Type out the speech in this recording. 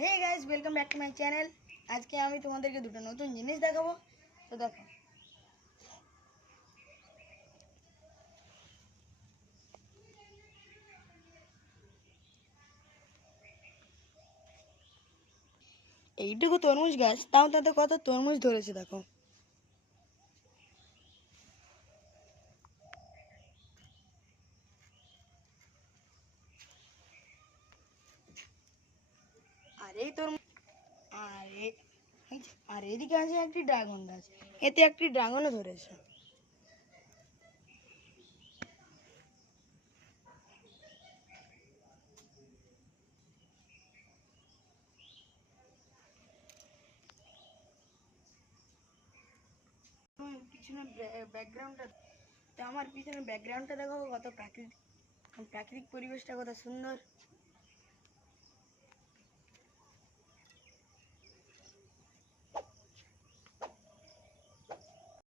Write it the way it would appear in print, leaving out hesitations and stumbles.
Hey guys, welcome back to my channel. আজকে আমি তোমাদেরকে দুটো নতুন জিনিস দেখাবো। তো দেখো, এইটুকু তরমুজ গাছ, তাও তাতে কত তরমুজ ধরেছে দেখো। আর এই তরমুজ আর এদিকে আছে একটি ড্রাগন গাছ, এতে একটি ড্রাগনও ধরেছে। পিছনে ব্যাকগ্রাউন্ডটা, তো আমার পিছনে ব্যাকগ্রাউন্ডটা দেখো, কত প্রাকৃতিক পরিবেশটা কত সুন্দর।